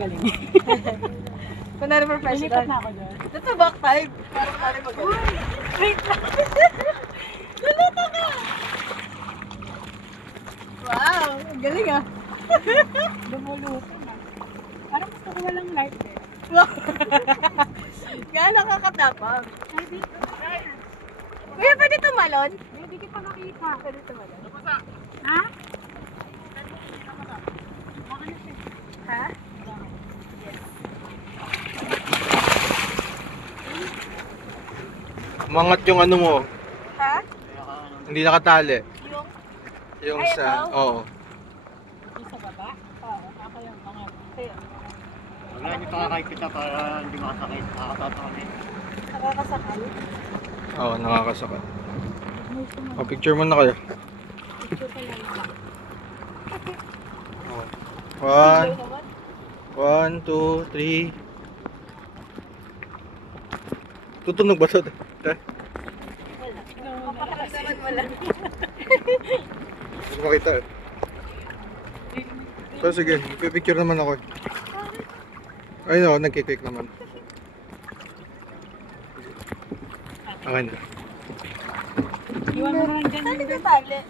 magaling. Kunwari professional. Lumipat na ako doon. Ito back time. Para kunwari magaling. Wait lang. Luluto ka! Wow! Ang galing ah. Lumuluto na. Parang gusto ko walang light eh. Nga nakakatapang. Ay, dito. Kuya, pwede tumalon? Hindi kita makita. Pwede tumalon. Ha? Ha? Umangat yung ano mo, Ha? hindi nakatali. Yung? Yung Ay, sa, ito? oo. Yung sa baba? Oo. Ako yung mga... Ayun. Wala, hindi pa kita para hindi makasakit. Nakakatatakot. Nakakasakal. Oo, nakakasakit. May sumunod. O, picture mo na kayo. Picture pala isa. Oo. Ayun naman. 1, 2, 3. Tutunog ba ito? Wala. Kapakalas naman wala. Hindi ko makita eh. So, sige, picture naman ako. Ayun o, nagkiklik naman. Okay na. Iwan mo na lang dyan. Saan nagtatali?